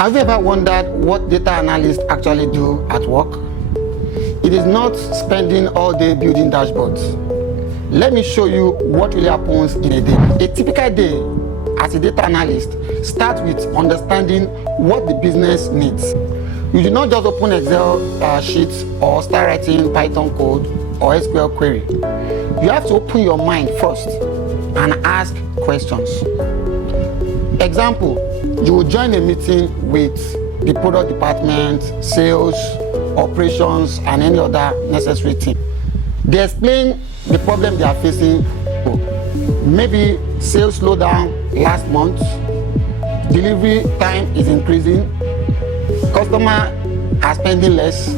Have you ever wondered what data analysts actually do at work? It is not spending all day building dashboards. Let me show you what really happens in a day. A typical day as a data analyst starts with understanding what the business needs. You do not just open Excel sheets or start writing Python code or SQL query. You have to open your mind first and ask questions. Example, you will join a meeting with the product department, sales, operations, and any other necessary team. They explain the problem they are facing. Maybe sales slowdown last month, delivery time is increasing, customer are spending less.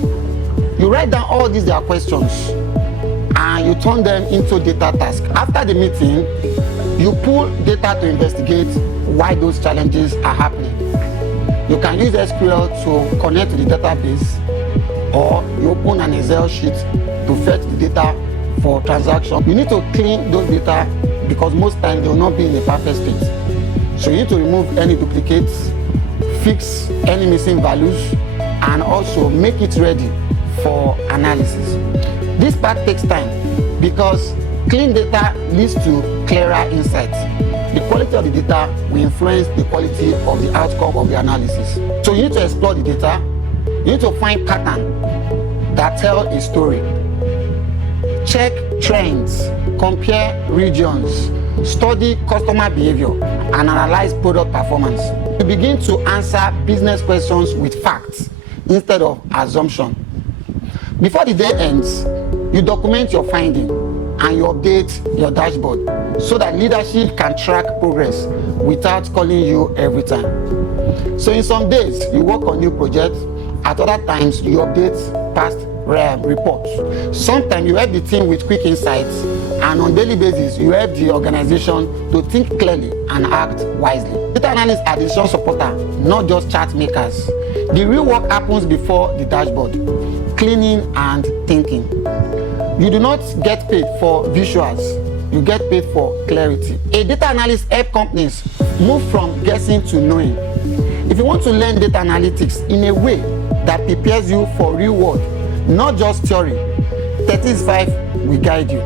You write down all these their questions and you turn them into data tasks. After the meeting, you pull data to investigate why those challenges are happening. You can use SQL to connect to the database, or you open an Excel sheet to fetch the data for transaction. You need to clean those data because most times they will not be in a perfect state. So you need to remove any duplicates, fix any missing values, and also make it ready for analysis. This part takes time because clean data leads to clearer insights. The quality of the data will influence the quality of the outcome of the analysis. So you need to explore the data. You need to find patterns that tell a story. Check trends, compare regions, study customer behavior, and analyze product performance. You begin to answer business questions with facts instead of assumption. Before the day ends, you document your finding and you update your dashboard so that leadership can track progress without calling you every time. So in some days, you work on new projects. At other times, you update past reports. Sometimes you help the team with quick insights, and on a daily basis, you help the organization to think clearly and act wisely. Data analysts are decision supporters, not just chart makers. The real work happens before the dashboard, cleaning and thinking. You do not get paid for visuals, you get paid for clarity. A data analyst helps companies move from guessing to knowing. If you want to learn data analytics in a way that prepares you for real world, not just theory, 365 will guide you.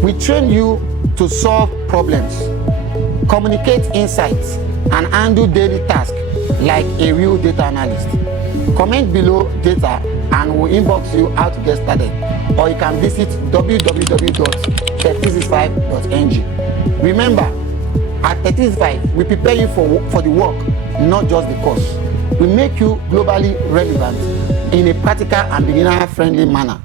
We train you to solve problems, communicate insights, and handle daily tasks like a real data analyst. Comment below data and we'll inbox you how to get started. Or you can visit www.365.ng. Remember, at 365, we prepare you for the work, not just the course. We make you globally relevant in a practical and beginner-friendly manner.